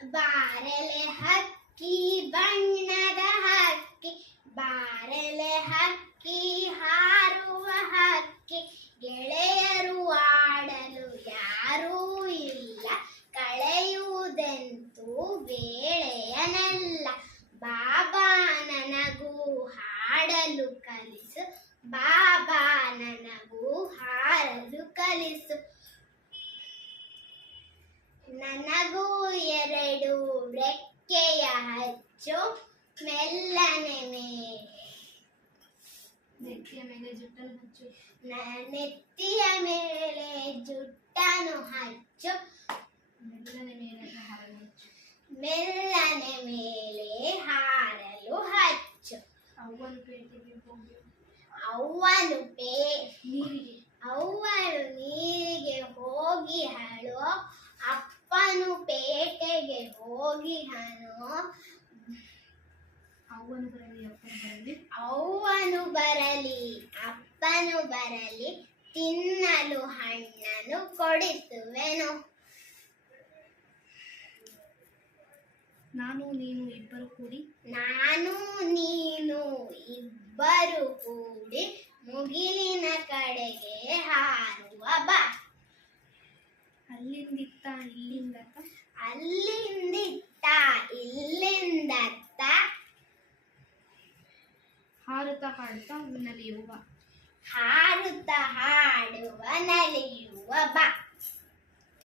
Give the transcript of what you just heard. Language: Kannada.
ಬಾರೆಲೆ ಹಕ್ಕಿ ಬಣ್ಣದ ಹಕ್ಕಿ, ಬಾರೆಲೆ ಹಕ್ಕಿ ಹಾರುವ ಹಕ್ಕಿ, ಗೆಳೆಯರು ಆಡಲು ಯಾರೂ ಇಲ್ಲ, ಕಳೆಯುವುದೆಂತೂ ವೇಳೆಯನಲ್ಲ. ಬಾಬಾ ನನಗೂ ಹಾಡಲು ಕಲಿಸು, ಬಾಬಾ ನನಗೂ ಹಾಡಲು ಕಲಿಸು. ನನಗೂ ಎರಡು ರೆಕ್ಕೆಯ ಹಚ್ಚು, ಮೆಲ್ಲನೆ ನೆತ್ತಿಯ ಮೇಲೆ ಜುಟ್ಟನ್ನು ಹಚ್ಚು, ನೆತ್ತಿಯ ಮೇಲೆ ಜುಟ್ಟನ್ನು ಹಚ್ಚು, ಮೆಲ್ಲನೆ ಮೇಲೆ ಹಾರಲು ಹಚ್ಚು, ಮೆಲ್ಲನೆ ಮೇಲೆ ಹಾರಲು ಹಚ್ಚು. ಅವ್ವನು ಪೇಟೆಗೆ ಹೋಗಿ ಅವ್ವನು ನೀರಿಗೆ ಅವ್ವನು ನೀರಿಗೆ ಹೋಗಿ ಹಳು, ಅಪ್ಪನು ಪೇಟೆಗೆ ಹೋಗಿ ಹನು. ಅವ್ವನು ಬರಲಿ ಅಪ್ಪನು ಬರಲಿ, ಅವ್ವನು ಬರಲಿ ಅಪ್ಪನು ಬರಲಿ, ತಿನ್ನಲು ಹಣ್ಣನ್ನು ಕೊಡಿಸುವೆನು. ನಾನು ನೀನು ಇಬ್ಬರು ಕೂಡಿ, ನಾನು ನೀನು ಇಬ್ಬರು ಕೂಡಿ ಮುಗಿಲಿನ ಕಡೆಗೆ ಹಾರುವ ಬಾ. ಅಲ್ಲಿಂದಿತ್ತ ಇಲ್ಲಿಂದತ್ತ, ಅಲ್ಲಿಂದಿತ್ತ ಇಲ್ಲಿಂದತ್ತ, ಹಾರುತ್ತಾ ಹಾಡುತ್ತಾ ನಲಿಯುವ, ಹಾಡುತ್ತಾ ಹಾಡುವ ನಲಿಯುವ ಬಾ.